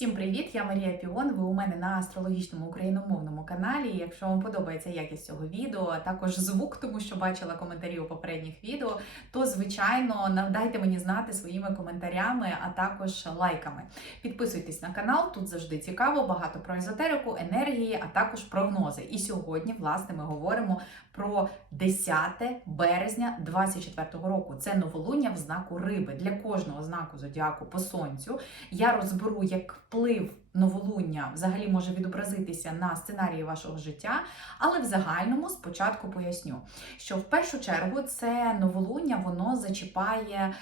Всім привіт! Я Марія Піон. Ви у мене на астрологічному україномовному каналі. Якщо вам подобається якість цього відео, а також звук, тому що бачила коментарі у попередніх відео, то звичайно надайте мені знати своїми коментарями, а також лайками. Підписуйтесь на канал, тут завжди цікаво, багато про езотерику, енергії, а також прогнози. І сьогодні, власне, ми говоримо про 10 березня 2024 року. Це новолуння в знаку риби для кожного знаку зодіаку по сонцю. Я розберу, як вплив новолуння взагалі може відобразитися на сценарії вашого життя, але в загальному спочатку поясню, що в першу чергу це новолуння воно зачіпає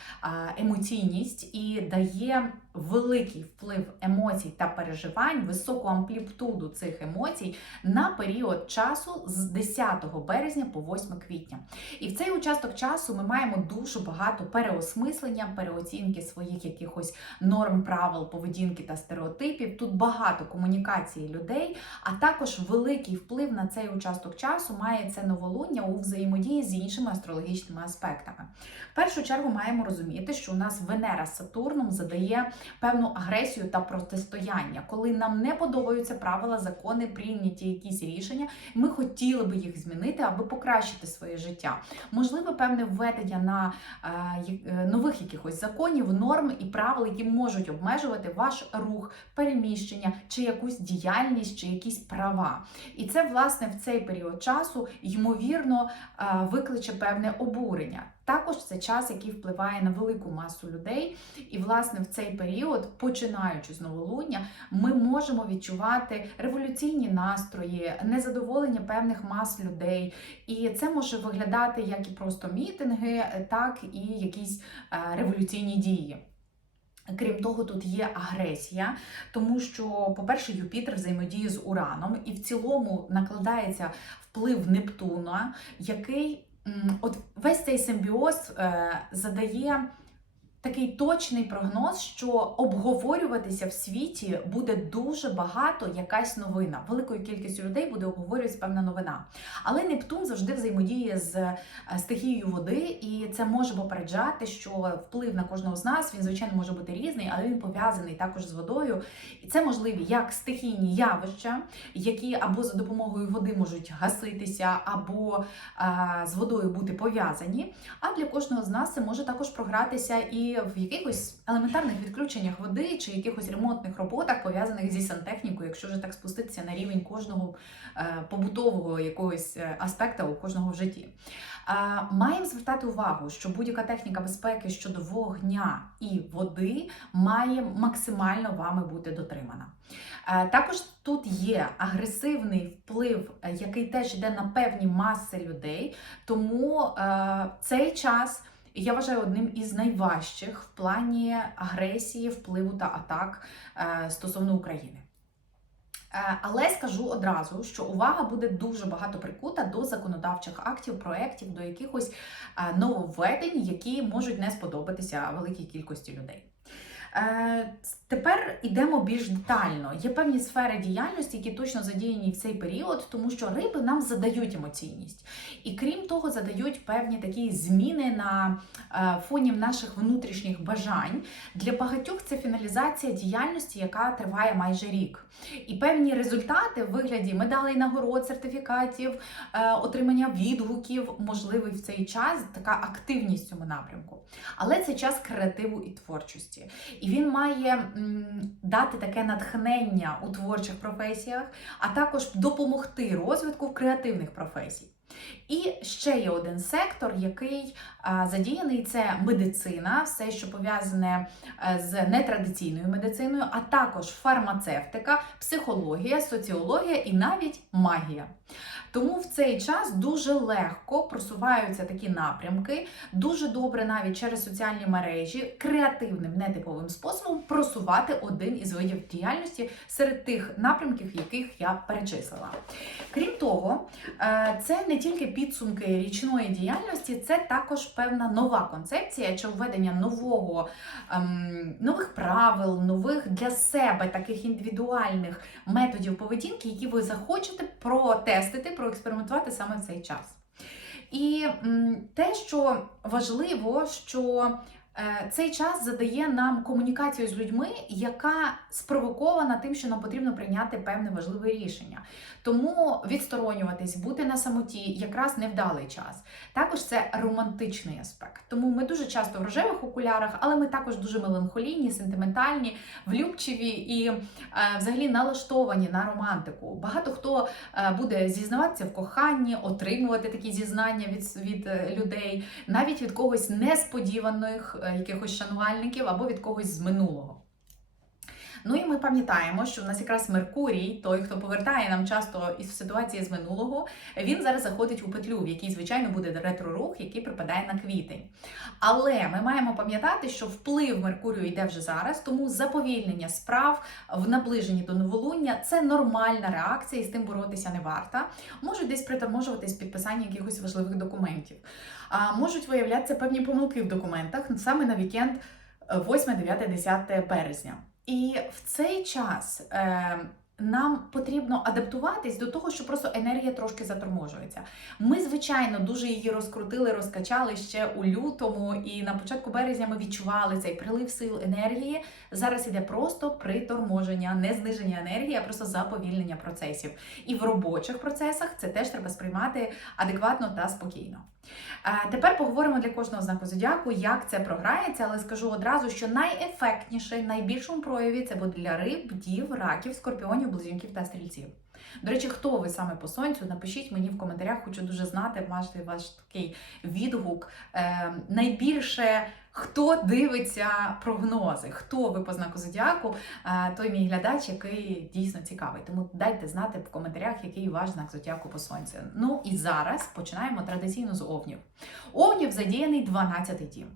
емоційність і дає великий вплив емоцій та переживань, високу амплітуду цих емоцій на період часу з 10 березня по 8 квітня. І в цей участок часу ми маємо дуже багато переосмислення, переоцінки своїх якихось норм, правил, поведінки та стереотипів. Тут багато комунікації людей, а також великий вплив на цей участок часу має це новолуння у взаємодії з іншими астрологічними аспектами. В першу чергу маємо розуміти, що у нас Венера з Сатурном задає певну агресію та протистояння, коли нам не подобаються правила, закони, прийняті якісь рішення. Ми хотіли би їх змінити, аби покращити своє життя. Можливо, певне введення на е, нових якихось законів, норм і правил, які можуть обмежувати ваш рух, переміщення чи якусь діяльність, чи якісь права. І це, власне, в цей період часу ймовірно е, викличе певне обурення. Також це час, який впливає на велику масу людей, і власне в цей період, починаючи з новолуння, ми можемо відчувати революційні настрої, незадоволення певних мас людей. І це може виглядати як і просто мітинги, так і якісь революційні дії. Крім того, тут є агресія, тому що, по-перше, Юпітер взаємодіє з Ураном, і в цілому накладається вплив Нептуна, який от весь цей симбіоз е, задає такий точний прогноз, що обговорюватися в світі буде дуже багато якась новина. Великою кількістю людей буде обговорюватися певна новина. Але Нептун завжди взаємодіє з е, стихією води, і це може попереджати, що вплив на кожного з нас він, звичайно, може бути різний, але він пов'язаний також з водою. І це можливі як стихійні явища, які або за допомогою води можуть гаситися, або а, з водою бути пов'язані. А для кожного з нас це може також програтися і в якихось елементарних відключеннях води чи якихось ремонтних роботах, пов'язаних зі сантехнікою, якщо вже так спуститися на рівень кожного е, побутового якогось е, аспекта у кожного в житті. Маємо звертати увагу, що будь-яка техніка безпеки щодо вогня і води має максимально вами бути дотримана. Е, також тут є агресивний вплив, який теж йде на певні маси людей, тому цей час. Я вважаю одним із найважчих в плані агресії, впливу та атак е, стосовно України. Е, але скажу одразу, що увага буде дуже багато прикута до законодавчих актів, проєктів, до якихось е, нововведень, які можуть не сподобатися великій кількості людей. Тепер йдемо більш детально. Є певні сфери діяльності, які точно задіяні в цей період, тому що риби нам задають емоційність. І крім того, задають певні такі зміни на е, фоні наших внутрішніх бажань. Для багатьох це фіналізація діяльності, яка триває майже рік. І певні результати в вигляді медалей, нагород, сертифікатів, е, отримання відгуків, можливий в цей час така активність в цьому напрямку. Але це час креативу і творчості. І він має дати таке натхнення у творчих професіях, а також допомогти розвитку в креативних професій. І ще є один сектор, який задіяний це медицина, все, що пов'язане е, з нетрадиційною медициною, а також фармацевтика, психологія, соціологія і навіть магія. Тому в цей час дуже легко просуваються такі напрямки, дуже добре навіть через соціальні мережі, креативним нетиповим способом просувати один із видів діяльності серед тих напрямків, яких я перечислила. Крім того, е, це не тільки підсумки річної діяльності, це також певна нова концепція чи введення нового, ем, нових правил, нових для себе таких індивідуальних методів поведінки, які ви захочете протестити, проекспериментувати саме в цей час. І те, що важливо, що Цей час задає нам комунікацію з людьми, яка спровокована тим, що нам потрібно прийняти певне важливе рішення. Тому відсторонюватись, бути на самоті якраз невдалий час. Також це романтичний аспект. Тому ми дуже часто в рожевих окулярах, але ми також дуже меланхолійні, сентиментальні, влюбчиві і е, взагалі налаштовані на романтику. Багато хто е, буде зізнаватися в коханні, отримувати такі зізнання від, від е, людей, навіть від когось несподіваних е, якихось шанувальників або від когось з минулого. Ну і ми пам'ятаємо, що в нас якраз Меркурій, той, хто повертає нам часто із ситуації з минулого, він зараз заходить у петлю, в якій, звичайно, буде ретро-рух, який припадає на квітень. Але ми маємо пам'ятати, що вплив Меркурію йде вже зараз, тому заповільнення справ в наближенні до новолуння це нормальна реакція, і з тим боротися не варто. Можуть десь приторможуватись підписання якихось важливих документів. А можуть виявлятися певні помилки в документах саме на вікенд 8, 9, 10 березня. І в цей час е, нам потрібно адаптуватись до того, що просто енергія трошки заторможується. Ми, звичайно, дуже її розкрутили, розкачали ще у лютому, і на початку березня ми відчували цей прилив сил енергії. Зараз іде просто приторможення, не зниження енергії, а просто заповільнення процесів. І в робочих процесах це теж треба сприймати адекватно та спокійно. Е, Тепер поговоримо для кожного знаку зодіаку, як це програється, але скажу одразу, що найефектніше, найбільшому прояві це буде для риб, дів, раків, скорпіонів, близнюків та стрільців. До речі, хто ви саме по сонцю? Напишіть мені в коментарях, хочу дуже знати ваш, ваш такий відгук. Е, найбільше хто дивиться прогнози, хто ви по знаку зодіаку, е, той мій глядач, який дійсно цікавий. Тому дайте знати в коментарях, який ваш знак зодіаку по сонцю. Ну і зараз починаємо традиційно з овнів. Овнів задіяний 12-й дім.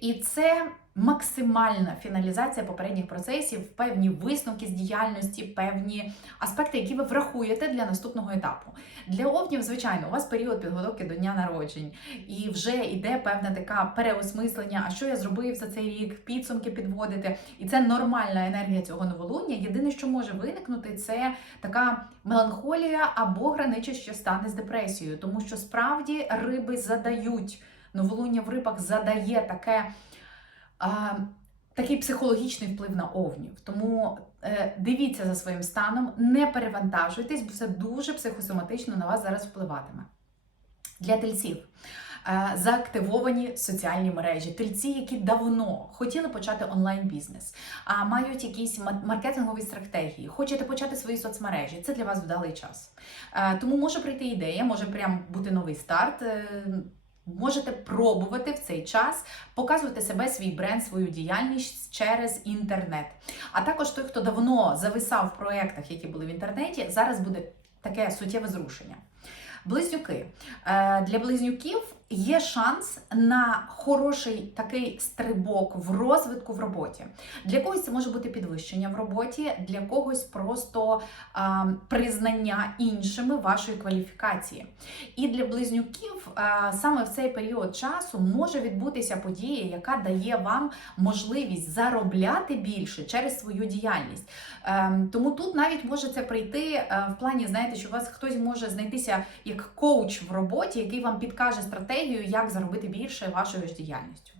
І це максимальна фіналізація попередніх процесів, певні висновки з діяльності, певні аспекти, які ви врахуєте для наступного етапу. Для овнів, звичайно, у вас період підготовки до дня народжень, і вже йде певне таке переосмислення, а що я зробив за цей рік, підсумки підводити. І це нормальна енергія цього новолуння. Єдине, що може виникнути, це така меланхолія або граничить, що стане з депресією, тому що справді риби задають. Новолуння в рибах задає таке такий психологічний вплив на овнів. Тому е, дивіться за своїм станом, не перевантажуйтесь, бо це дуже психосоматично на вас зараз впливатиме. Для тельців. е, Заактивовані соціальні мережі, тельці, які давно хотіли почати онлайн-бізнес, а мають якісь ма- маркетингові стратегії, хочете почати свої соцмережі. Це для вас вдалий час. Е, Тому може прийти ідея, може прям бути новий старт. Можете пробувати в цей час показувати себе, свій бренд, свою діяльність через інтернет. А також той, хто давно зависав в проєктах, які були в інтернеті, зараз буде таке суттєве зрушення. Близнюки. Е, Для близнюків є шанс на хороший такий стрибок в розвитку в роботі. Для когось це може бути підвищення в роботі, для когось просто а, признання іншими вашої кваліфікації. І для близнюків а, саме в цей період часу може відбутися подія, яка дає вам можливість заробляти більше через свою діяльність. Ем, Тому тут навіть може це прийти е, в плані, знаєте, що у вас хтось може знайтися як коуч в роботі, який вам підкаже стратегію, як заробити більше вашою ж діяльністю.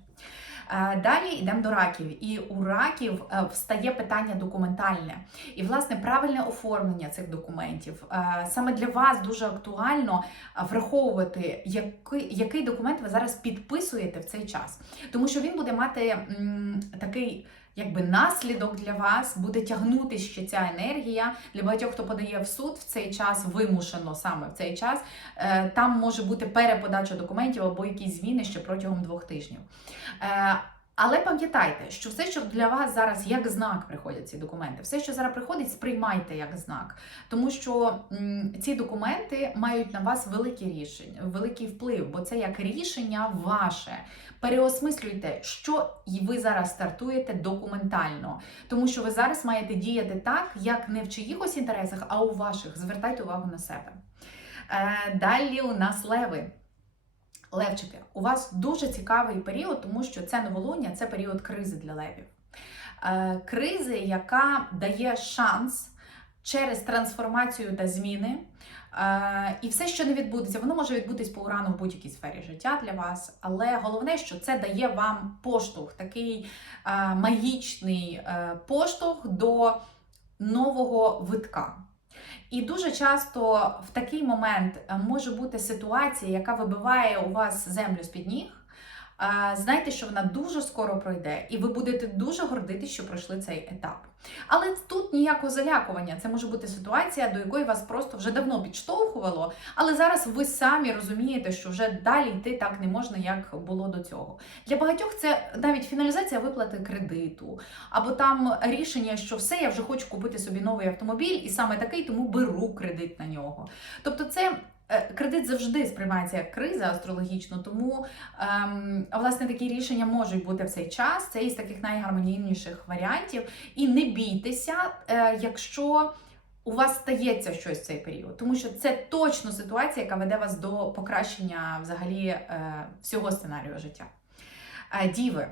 Е, Далі йдемо до раків, і у раків е, встає питання документальне. І, власне, правильне оформлення цих документів. Е, Саме для вас дуже актуально враховувати, який, який документ ви зараз підписуєте в цей час. Тому що він буде мати м, такий. Якби наслідок для вас буде тягнути ще ця енергія для багатьох, хто подає в суд в цей час, вимушено саме в цей час. е, Там може бути переподача документів або якісь зміни ще протягом двох тижнів. Але пам'ятайте, що все, що для вас зараз як знак приходять ці документи, все, що зараз приходить, сприймайте як знак, тому що ці документи мають на вас великі рішення, великий вплив, бо це як рішення ваше. Переосмислюйте, що ви зараз стартуєте документально, тому що ви зараз маєте діяти так, як не в чиїхось інтересах, а у ваших. Звертайте увагу на себе. Е, Далі у нас леви. Левчики, у вас дуже цікавий період, тому що це новолуння, це період кризи для левів. Е, Кризи, яка дає шанс через трансформацію та зміни. Е, І все, що не відбудеться, воно може відбутись по урану в будь-якій сфері життя для вас. Але головне, що це дає вам поштовх, такий е, магічний поштовх до нового витка. І дуже часто в такий момент е, може бути ситуація, яка вибиває у вас землю з-під ніг. Е, Знайте, що вона дуже скоро пройде, і ви будете дуже гордитися, що пройшли цей етап. Але тут ніякого залякування. Це може бути ситуація, до якої вас просто вже давно підштовхувало, але зараз ви самі розумієте, що вже далі йти так не можна, як було до цього. Для багатьох це навіть фіналізація виплати кредиту, або там рішення, що все, я вже хочу купити собі новий автомобіль, і саме такий, тому беру кредит на нього. Тобто, це. е, Кредит завжди сприймається як криза астрологічно, тому ем, власне такі рішення можуть бути в цей час. Це із таких найгармонійніших варіантів. І не бійтеся, е, якщо у вас стається щось в цей період, тому що це точно ситуація, яка веде вас до покращення взагалі е, всього сценарію життя. Е, Діви.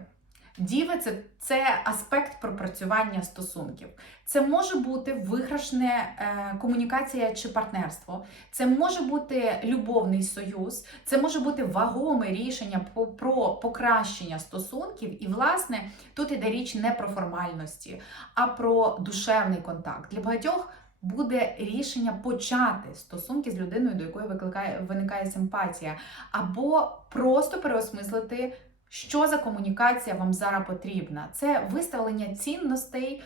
Діви це, це аспект пропрацювання стосунків. Це може бути виграшне е, комунікація чи партнерство, це може бути любовний союз, це може бути вагоме рішення по- про покращення стосунків. І, власне, тут іде річ не про формальності, а про душевний контакт. Для багатьох буде рішення почати стосунки з людиною, до якої викликає виникає симпатія, або просто переосмислити. Що за комунікація вам зараз потрібна? Це виставлення цінностей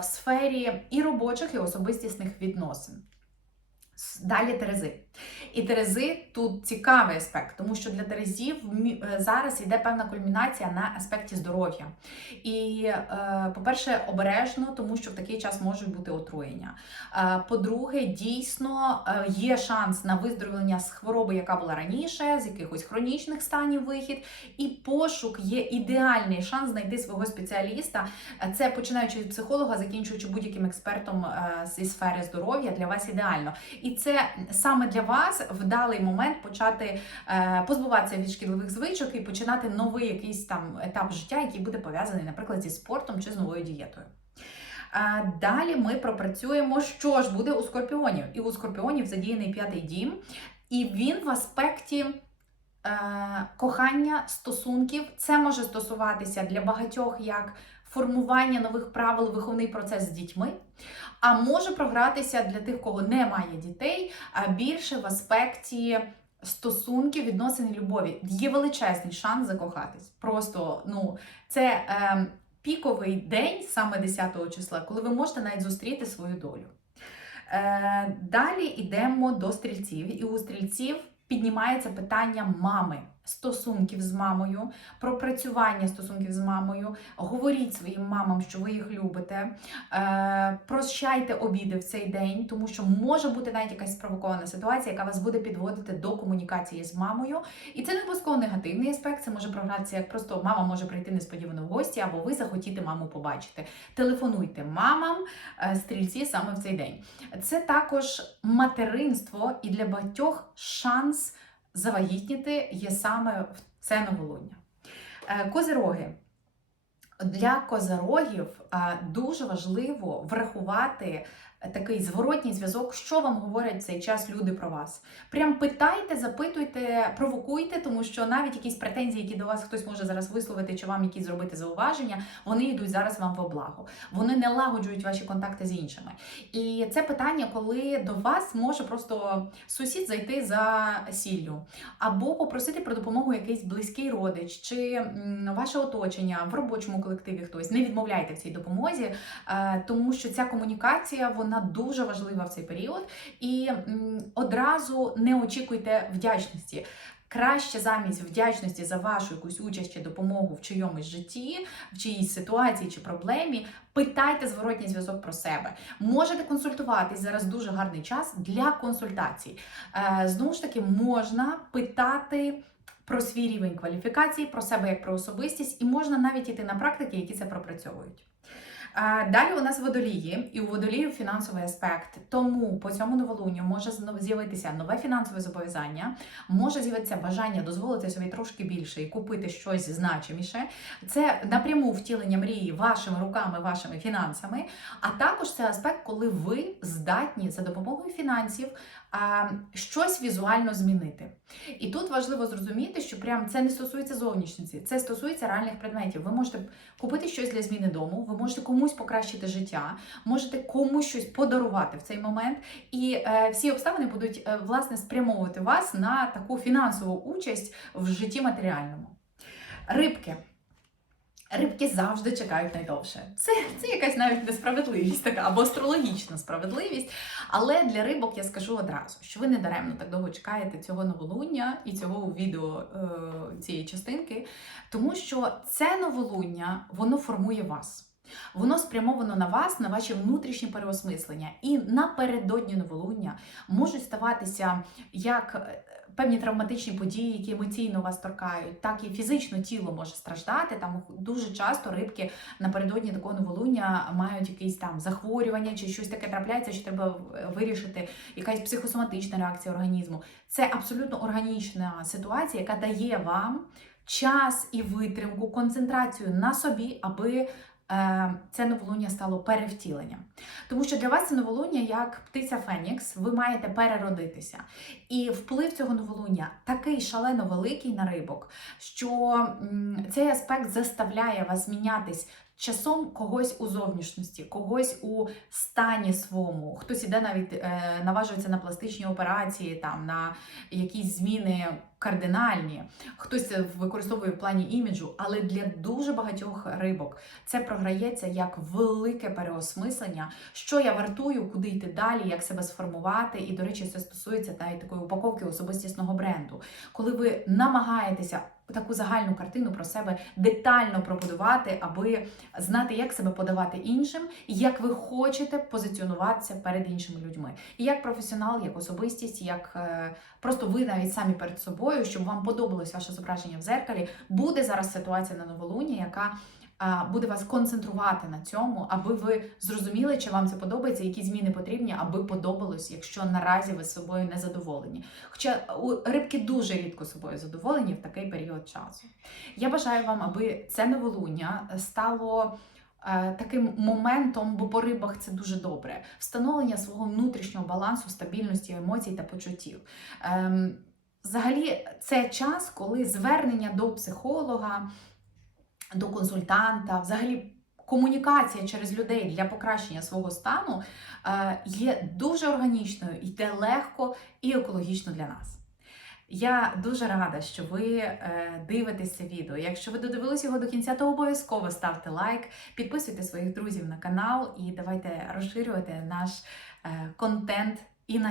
в сфері і робочих, і особистісних відносин. Далі Терези. І Терези тут цікавий аспект, тому що для Терезів е, зараз йде певна кульмінація на аспекті здоров'я. І, е, по-перше, обережно, тому що в такий час можуть бути отруєння. Е, По-друге, дійсно є шанс на виздоровлення з хвороби, яка була раніше, з якихось хронічних станів вихід. І пошук є ідеальний шанс знайти свого спеціаліста. Це починаючи від психолога, закінчуючи будь-яким експертом зі сфери здоров'я, для вас ідеально. І це саме для вас вдалий момент почати е, позбуватися від шкідливих звичок і починати новий якийсь там етап життя, який буде пов'язаний, наприклад, зі спортом чи з новою дієтою. Е, Далі ми пропрацюємо, що ж буде у скорпіонів. І у скорпіонів задіяний п'ятий дім, і він в аспекті. е, Кохання стосунків це може стосуватися для багатьох як формування нових правил, виховний процес з дітьми, а може програтися для тих, кого немає дітей, а більше в аспекті стосунків, відносин і любові. Є величезний шанс закохатись. Просто ну, це ем, піковий день, саме 10 числа, коли ви можете навіть зустріти свою долю. Е, далі йдемо до стрільців, і у стрільців піднімається питання мами. Стосунків з мамою, пропрацювання стосунків з мамою, говоріть своїм мамам, що ви їх любите, е, прощайте обіди в цей день, тому що може бути навіть якась спровокована ситуація, яка вас буде підводити до комунікації з мамою. І це не обов'язково негативний аспект, це може програтися як просто мама може прийти несподівано в гості, або ви захотіти маму побачити. Телефонуйте мамам, е, стрільці саме в цей день. Це також материнство і для багатьох шанс завагітніти є саме в це новолуння. Е, Козироги. Для козирогів е, дуже важливо врахувати такий зворотній зв'язок, що вам говорять в цей час люди про вас. Прям питайте, запитуйте, провокуйте, тому що навіть якісь претензії, які до вас хтось може зараз висловити, чи вам якісь зробити зауваження, вони йдуть зараз вам во благо. Вони не лагоджують ваші контакти з іншими. І це питання, коли до вас може просто сусід зайти за сіллю, або попросити про допомогу якийсь близький родич, чи ваше оточення в робочому колективі хтось. Не відмовляйте в цій допомозі, е, тому що ця комунікація вона дуже важлива в цей період. І одразу не очікуйте вдячності. Краще замість вдячності за вашу якусь участь чи допомогу в чийомусь житті, в чиїсь ситуації чи проблемі, питайте зворотній зв'язок про себе. Можете консультуватись зараз дуже гарний час для консультацій. Е, Знову ж таки, можна питати. Про свій рівень кваліфікації, про себе як про особистість, і можна навіть іти на практики, які це пропрацьовують. Далі у нас водолії, і у водоліїв фінансовий аспект. Тому по цьому новолунню може з'явитися нове фінансове зобов'язання, може з'явитися бажання дозволити собі трошки більше і купити щось значиміше. Це напряму втілення мрії вашими руками, вашими фінансами. А також це аспект, коли ви здатні за допомогою фінансів щось візуально змінити. І тут важливо зрозуміти, що прям це не стосується зовнішності, це стосується реальних предметів. Ви можете купити щось для зміни дому, ви можете комусь покращити життя, можете комусь щось подарувати в цей момент. І е, всі обставини будуть е, власне спрямовувати вас на таку фінансову участь в житті матеріальному. Рибки. Рибки завжди чекають найдовше. Це, це якась навіть несправедливість така або астрологічна справедливість. Але для рибок я скажу одразу, що ви не даремно так довго чекаєте цього новолуння і цього відео е, цієї частинки, тому що це новолуння воно формує вас. Воно спрямовано на вас, на ваші внутрішні переосмислення. І напередодні новолуння можуть ставатися як е, певні травматичні події, які емоційно вас торкають, так і фізично тіло може страждати. Там дуже часто рибки напередодні такого новолуння мають якісь там захворювання чи щось таке трапляється, що треба е, вирішити, якась психосоматична реакція організму. Це абсолютно органічна ситуація, яка дає вам час і витримку, концентрацію на собі, аби це новолуння стало перевтіленням. Тому що для вас це новолуння як птиця Фенікс, ви маєте переродитися. І вплив цього новолуння такий шалено великий на рибок, що цей аспект заставляє вас змінятись. Часом когось у зовнішності, когось у стані своєму, хтось іде навіть е, наважується на пластичні операції, там на якісь зміни кардинальні, хтось використовує в плані іміджу, але для дуже багатьох рибок це програється як велике переосмислення, що я вартую, куди йти далі, як себе сформувати. І, до речі, це стосується навіть такої упаковки особистісного бренду, коли ви намагаєтеся. Таку загальну картину про себе детально пробудувати, аби знати, як себе подавати іншим, і як ви хочете позиціонуватися перед іншими людьми, і як професіонал, як особистість, як е, просто ви навіть самі перед собою, щоб вам подобалось ваше зображення в зеркалі. Буде зараз ситуація на новолуні, яка буде вас концентрувати на цьому, аби ви зрозуміли, чи вам це подобається, які зміни потрібні, аби подобалось, якщо наразі ви з собою не задоволені. Хоча рибки дуже рідко собою задоволені в такий період часу. Я бажаю вам, аби це новолуння стало. е, Таким моментом, бо по рибах це дуже добре, встановлення свого внутрішнього балансу, стабільності емоцій та почуттів. Ем, Взагалі, це час, коли звернення до психолога, до консультанта, взагалі комунікація через людей для покращення свого стану е, є дуже органічною, йде легко і екологічно для нас. Я дуже рада, що ви е, дивитесь це відео. Якщо ви додивились його до кінця, то обов'язково ставте лайк, підписуйте своїх друзів на канал і давайте розширювати наш е, контент